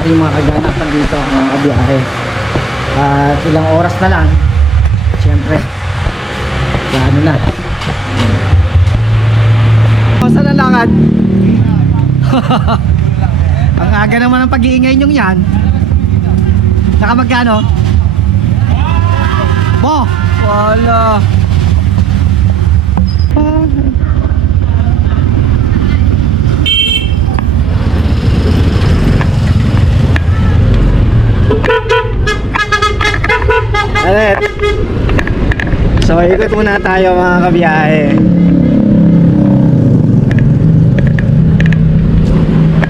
natin yung mga kaganapan dito mga kabiyahe. At ilang oras na lang, siyempre ano na. Saan na lakad? Ang aga naman ang pag-iingay nyong yan. Saka magkano? Bo! Wala. Alet. So ikot muna tayo mga kabiyahe.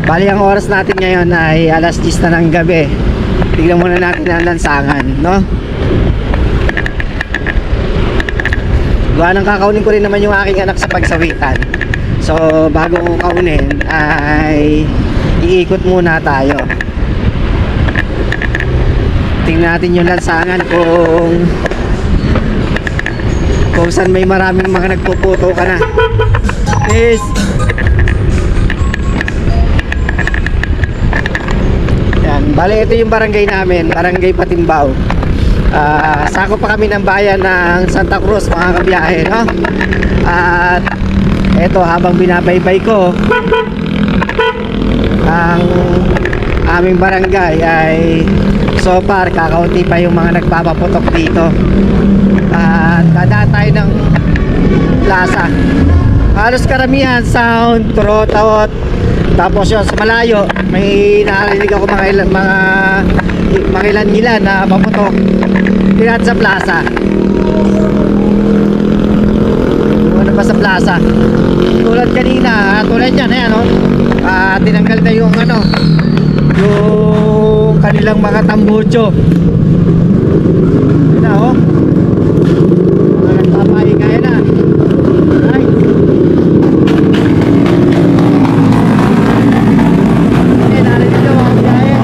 Bali ang oras natin ngayon ay alas 10 na ng gabi. Tignan muna natin ang lansangan, no? Gawa nang kakaunin ko rin naman yung aking anak sa pagsawitan. So bago ko kaunin ay iikot muna tayo. Tingnan natin yung lansangan kung saan may maraming mga nagpuputo ka na. Please. Yan, bale ito yung barangay namin, Barangay Patimbao. Sakop pa kami ng bayan ng Santa Cruz mga kabiyahe, no? At eto habang binabaybay ko ang aming barangay ay so far kakaunti pa yung mga nagpapaputok dito. At dadaan tayo ng plaza. Halos karamihan sound, turot-tawot. Tapos yun sa malayo may narinig ako mga ilan na paputok dito sa plaza. Ano ba sa plaza? Tulad kanina, tulad yan, ayan o. Tinanggal na yung yung kanilang mga tambucho. Yun na o. Mga nagpapahinga na. Ay. Narinig na mga biyahe.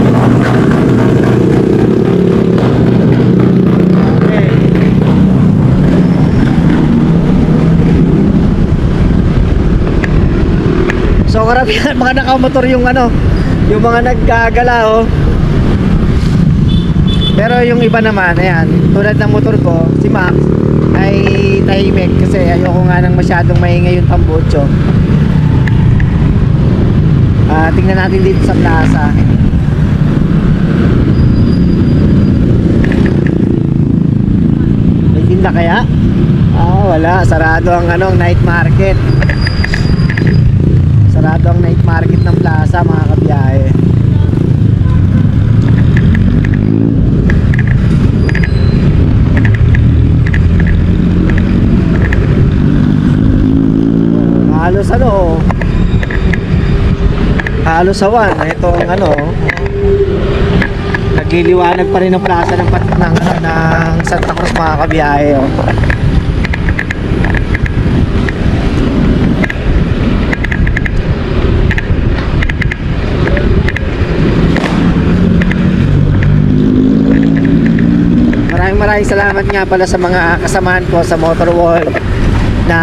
Okay. So karamihan mga nakamotor yung yung mga naggagala oh. Pero yung iba naman, ayan, tulad ng motor ko, si Max ay tahimik kasi ayoko nga nang masyadong maingay yung tambocho. Tingnan natin dito sa plaza. May tinda kaya? Wala, sarado ang night market. Sarado ang night market ng plaza mga kabiyahe. Halos awan itong nagliliwanag pa rin ang plaza ng Santa Cruz mga kabiyahe oh. Maraming salamat nga pala sa mga kasamahan ko sa Motor World na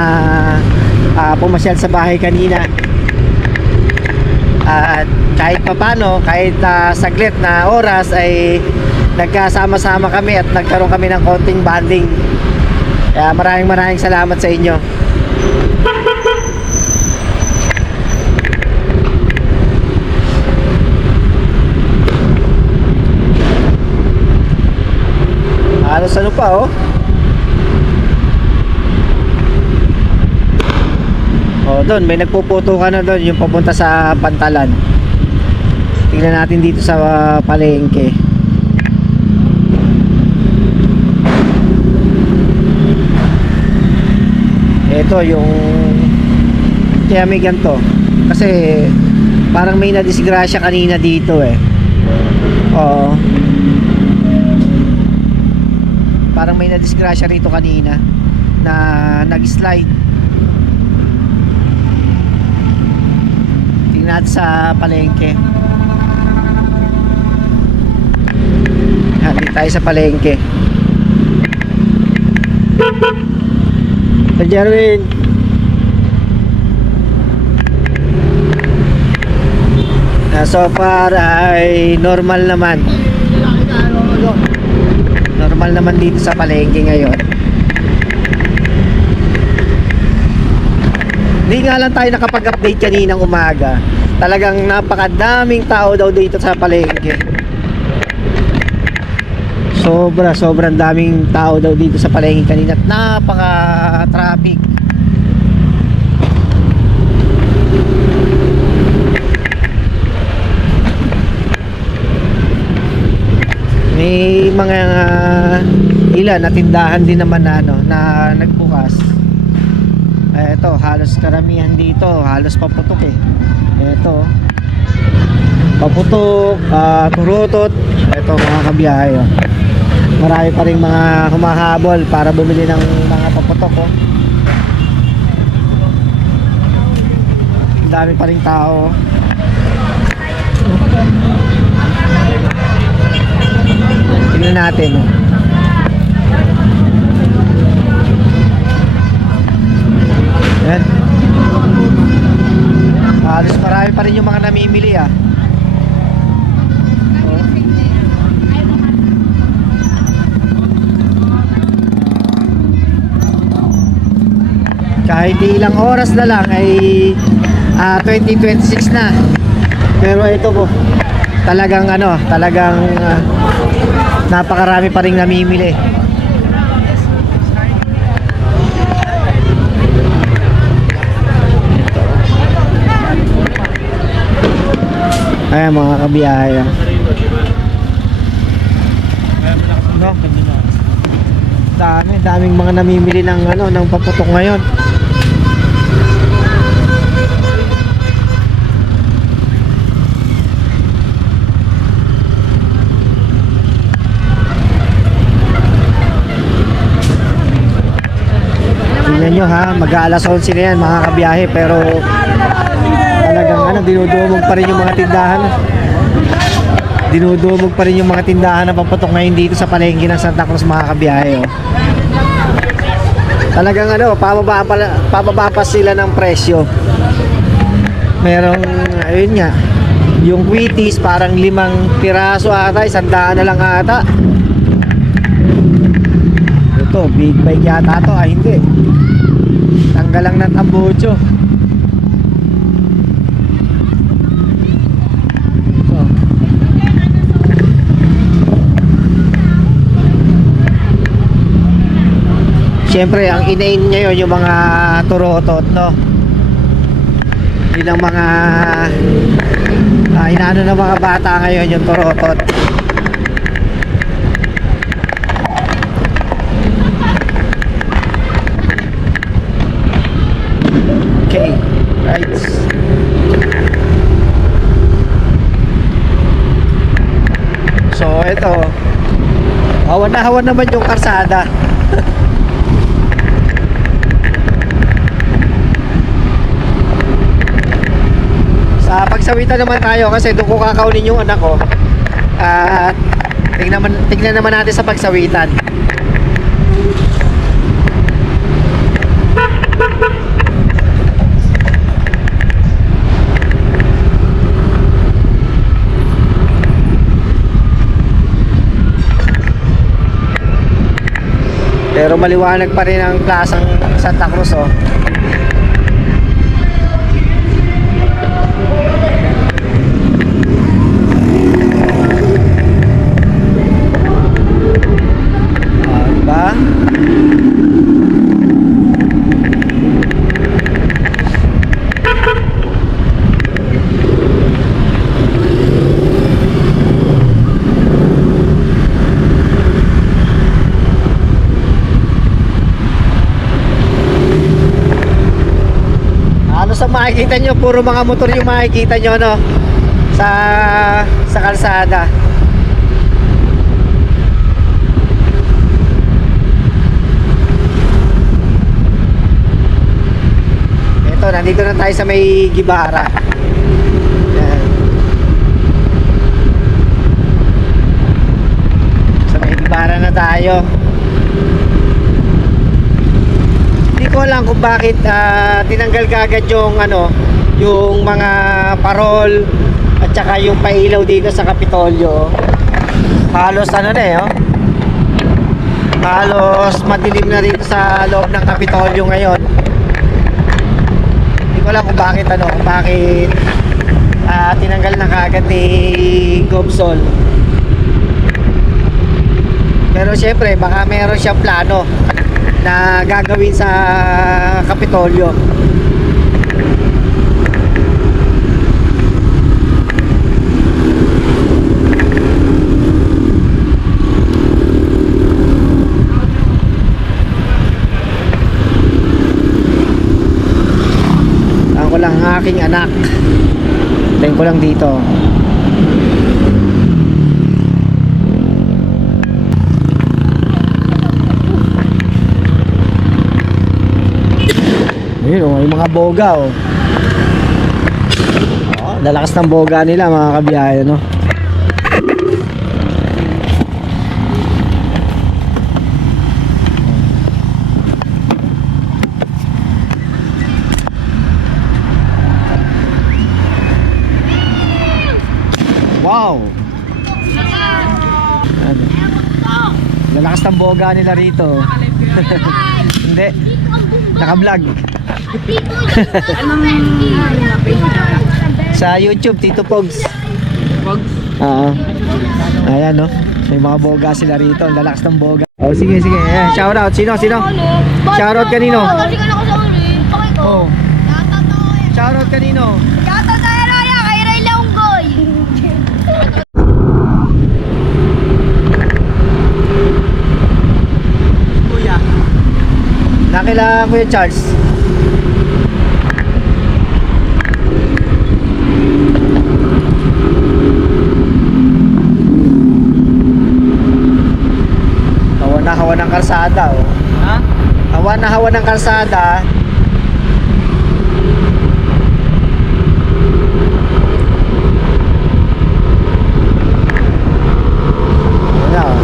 pumasyal sa bahay kanina. At kahit papano, kahit saglit na oras ay nagkasama-sama kami at nagkaroon kami ng konting bonding. Kaya maraming salamat sa inyo. Halos pa oh. Doon may nagpuputo ka na doon yung papunta sa Pantalan. Tingnan natin dito sa palengke. Ito yung kaya may ganito kasi parang may nadisgrasya kanina dito eh. Oo. Parang may nadisgrasya rito kanina na nag-slide. Tingnan sa palengke. Dito tayo sa palengke. Sir Jerwin. So far ay normal naman. Normal naman dito sa palengke ngayon. Hindi nga lang tayo nakapag-update kaninang umaga. Talagang napakadaming tao daw dito sa palengke. Sobrang daming tao daw dito sa palengke kanina at napaka-traffic. May mga ilan na tindahan din naman na, na nagbukas. Eto, halos karamihan dito, halos paputok eh. Eto, paputok, turutot. Eto mga kabiyahe, oh. Marami pa rin mga humahabol para bumili ng mga paputok, oh. Dami pa rin tao. Tingnan natin, oh. Yan. Halos marami pa rin yung mga namimili, ah. Kahit ilang oras na lang ay 2026 na. Pero ito po, talagang napakarami pa rin namimili. Ayan mga kabiyahe, no? Daming mga namimili ng paputok ngayon. Tingnan nyo ha, mag-aalas 11 na yan mga kabiyahe, pero talagang dinudumog pa rin yung mga tindahan. Dinudumog pa rin yung mga tindahan na paputok ngayon dito sa palengke ng Santa Cruz mga kabiyahe, oh. Talagang pababa pa sila ng presyo. Merong, ayun nga, yung Wheaties parang 5 piraso ata, 100 na lang ata. Ito, big bike yata to, hindi. Tanggal lang ng tambucho. Siyempre, ang inain ngayon yung mga turotot, no? Yun ang mga inaano ng mga bata ngayon, yung turotot. Okay, right. So, ito, hawan na hawan naman yung karsada. Sa pagsawitan naman tayo kasi doon ko kakaunin yung anak ko. At tingnan naman natin sa pagsawitan. Pero maliwanag pa rin ang plasang Santa Cruz, oh. Diba? Halos ang makikita nyo, puro mga motor yung makikita nyo, no? Sa kalsada. Ito, nandito na tayo sa may Gibara. Yan. Sa may Gibara na tayo. Hindi ko alam kung bakit tinanggal kagad yung yung mga parol, At saka yung pailaw dito sa Kapitolyo, halos ano na eh, oh. Halos madilim na dito sa loob ng Kapitolyo ngayon. Hindi ko alam kung bakit tinanggal na kaagad ni Gobson. Pero syempre baka meron siyang plano na gagawin sa Kapitolyo. Ako lang ang aking anak. Tayo ko lang dito. Ayun oh, yung mga boga oh. Oh, lalakas ng boga nila mga kabiyahe, no? Wow! Ano? Lalakas ng boga nila rito. Hindi. Naka-vlog. Sa YouTube, Tito Pogs. Oo. Ayan, no? May mga boga sila rito. Lalakas ng boga. Oh, sige, sige. Ayan, shout out. Sino? Shout out kanino? Oh. Shout out kanino? Nakila Kuya Charles. Hawa ng kalsada oh. Ha? Hawa ng kalsada. Wala oh.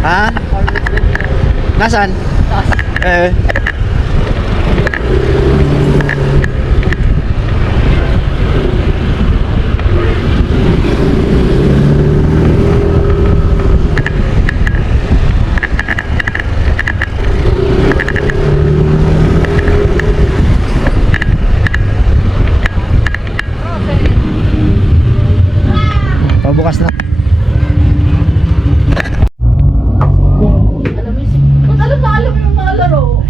Ha? Nasaan? Pabukas na. Alam mo yung mga laro.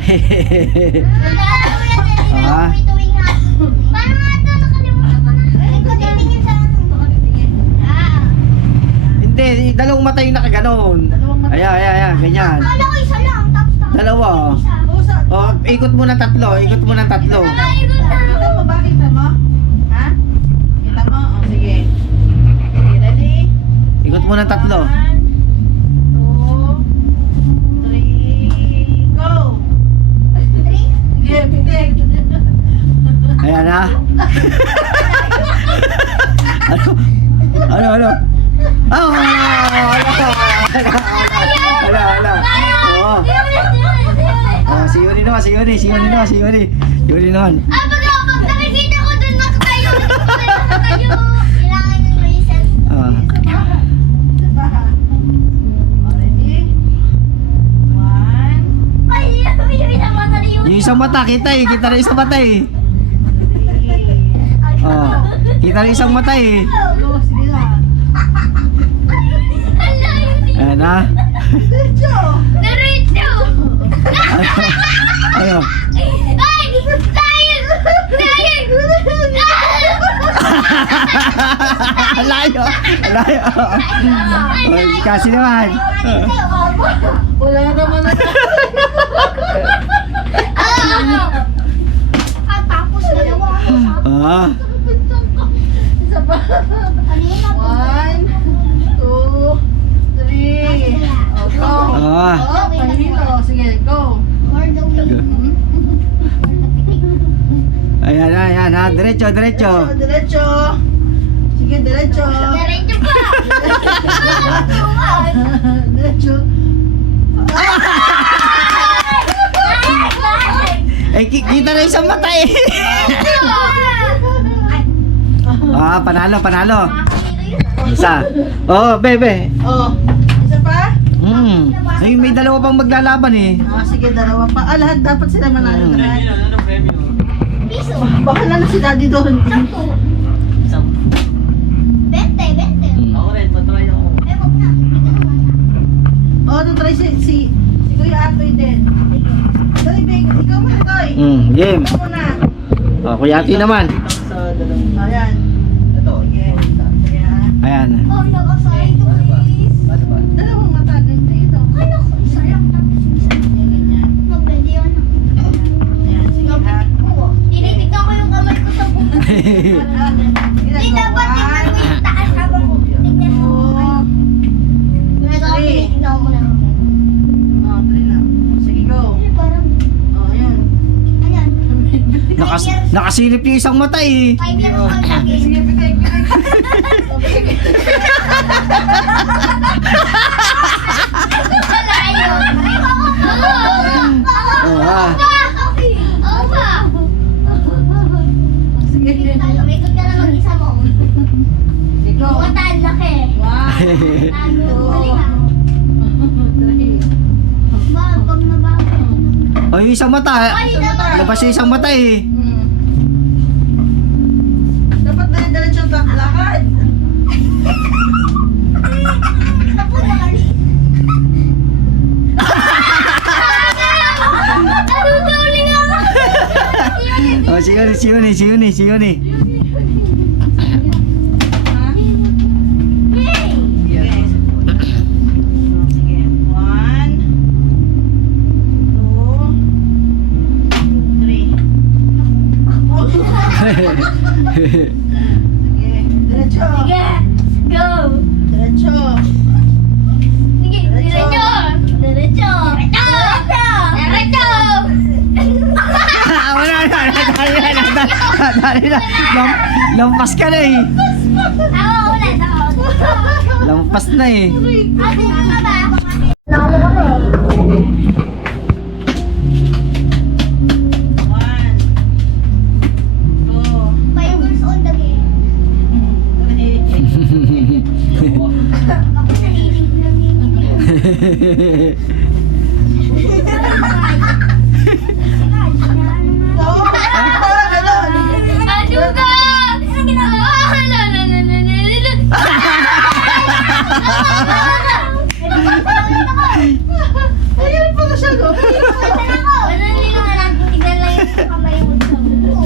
Ah. Paano nga ito? Nakalimutan ko na. Ito titingin sa Hindi, dalawang mata yung nakaganon. Ayan, ganyan. Akala ko isa lang. Tapos Dalawa. Oh, ikot mo ng tatlo. Bakit mo? Ha? Kita Ikot mo ng 3. 1, 2, 3, go! Sige, bitig. Ayan ha. Ano? Ano? Oh, wala. Oo. Oh, si Yuri naman. Ah, pag nakikita ko dun nakatayo. Kailangan yung reset. Ah. Ready? 1, Ay, yung isang mata na yun. Yung isang mata, kita na isang mata eh. 3. Oh, kita na isang mata eh. Go, sige na. Hala, yun eh. Ayan ha. Diretso! Diretso. Ano? Ay! Sayang! Layo. Oh, kasi naman. Wala naman na. Tapos dalawa ako sa Ah. Isa pa. kanina. 1, 2, 3. Go. Ah. Oh, panilo. Sige, go. For the win. Ayan ha. Diretso. Diretso. Sige, diretso. Diretso pa. Diretso. Eh, kita na isang mata eh. Ah, panalo. Isa. Oh, bebe. Oh, isa pa? Ay, may dalawa pang maglalaban eh. Ah, sige, dalawa pa. Ah, lahat dapat sila manalo. Piso. Baka na si daddy doon. 20. Ako rin, patry ako. Eh, wag na. Oh, try si Kuya Atoy din. Dali, Big. Ikaw muna, Toy. Game. Ikaw muna. Oh, Kuya Ati naman. Sa dalawang... Ayan. Ito. Sige. Ayan. Ayan. Oh, nakasay to, please. Paano ba? Dalawang mata din dito. Ano ko? Isa lang. Tapos isa. Ganyan. Pwede yun. Ayan, sige ha. Oo. Tinitignan ko yung kamay ko sa buko. Sige, Hindi, go. dapat tignan mo yung taas habang tignan mo. Ito ako, tinitignan mo lang. Oh, try na. Sige, go. Parang, Oh, ayan. ayan. Nakasilip yung isang mata eh. 5 years old lagi. Sige, bitig. Wala yun. Oh, ah. Oo ba? Sige. Umikot ka lang mag-isa mo. Sige, go. Mataan laki. 1, Tago. Galing ah. 3. Ba, pag nabago. Oh, yung isang mata. Ay, naman. Labas yung isang mata eh. Dapat dire-diretso ang lakad. Naku, nakali. Naduduling ako. Oh, si Yuni. Ha? Yay! Sige. Sige. 1, 2, 3. Sige. Diretso. Sige, go. Diretso. Sige, diretso. Diretso. Diretso. Wala na. Dali na. Lampas ka na eh. Ako ulit, ako. Lampas na eh. Ate, ano ba? Nalo kami. 1, 2, 5 years old again. 3. Ako nalilig ko lang yun. Ano ba? Ano ginagawa? Ayun pala siya, no?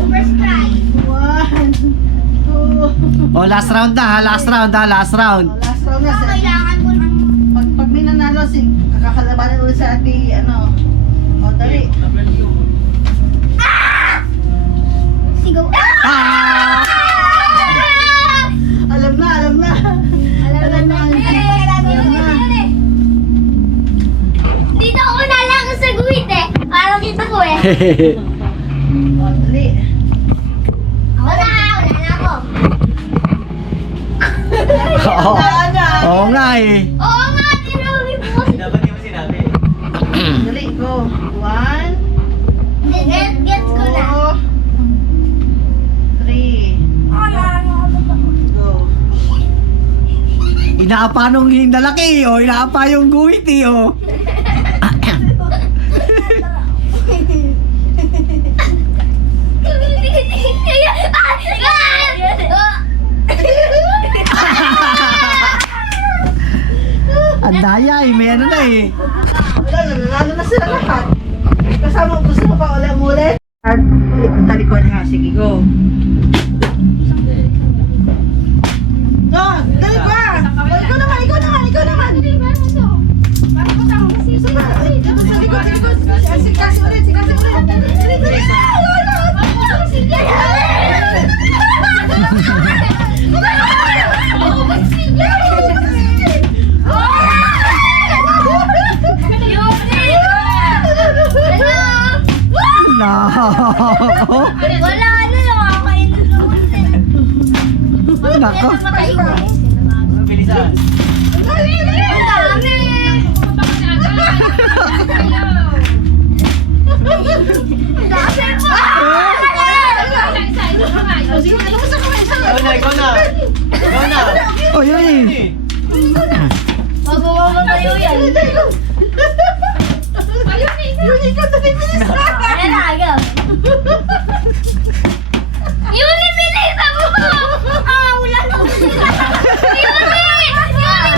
First try. 1, 2. Oh, last round na ha. Last round. Last round na. Kailangan ko ng Pag may nanalo, kakalabanan ulit sa ati, ano. O, dali. sigaw. Ah! Alam na. Alam na. O, dali. Wala na ako. Oo. Wala na. Oo nga eh. Oo nga, tinawag mo. Dapat di mo sinabi. Dali, go. 1, Gets ko na. 2, 3, Wala na ako. go. Inaapa nung lalaki o inaapa yung guhit eh o. Ang daya eh, may ano na eh. Wala, nanalo na sila lahat. Kasama, gusto mo pa ulit? Talikod ha, sige, go. Go, dali pa! Ikaw naman, ikaw naman, ikaw naman! Isa pa, dapat sa likod, sa likod. Kasi ulit, kasi ulit. Dali, dali! No. Wala na lang ako Nako. Bilisan. Ang dami! Ang dami po! Ikaw na, ikaw na. Ikaw na. O yun eh. Magawa tayo yan. Yun, ikaw na bibilis na! Ayan na, agaw. Yun, bilis ako! Ah, wala na. Yun,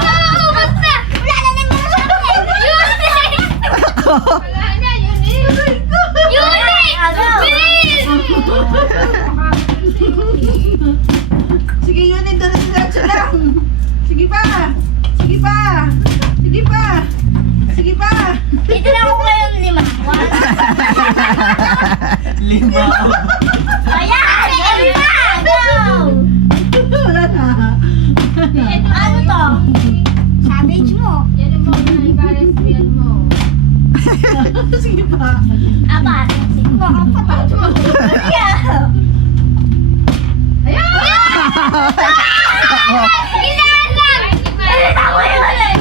mauubos na. Wala na naman sa akin. Yun, bilis! Sige, yun, diretso lang. Sige pa! Sige pa! Sige pa! Sige pa! Ito na ako ngayon 5. Lima. Ayan! Ayan na! Go! Wala na. Ano to? Savage mo. Sige pa. Apat. Sige mo, apat mo. Yeah. Ayan! Ilan lang! Ilan ako yun eh!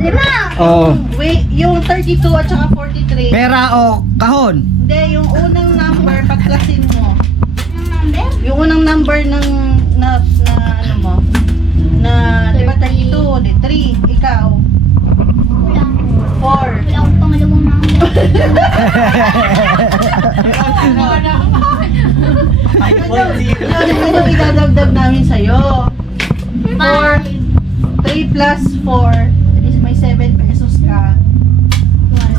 Lima! Oh, Wait, yung 32 at saka 43. pera o kahon. Hindi, yung unang number, pagklasin mo. Ang number? Yung unang number ng, na ano mo, na, di ba 32, di 3, ikaw, Wala. 4. Wala akong pangalawang number. Ano idadagdag namin sa'yo? 4, 3 plus 4 is may 7 pesos ka.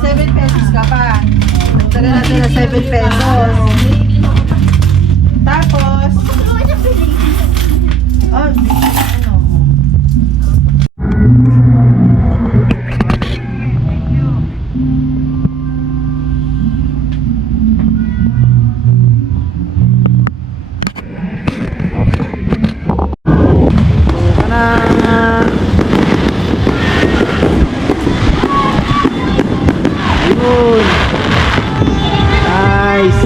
7 pesos ka pa. Taga natin na 7 pesos. Tapos, oh, ano? Kana. Ayun. Nice.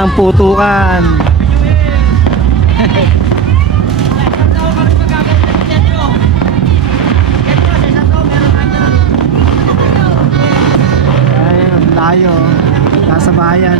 na ang putukan. Ayun, layo. Nasa bayan.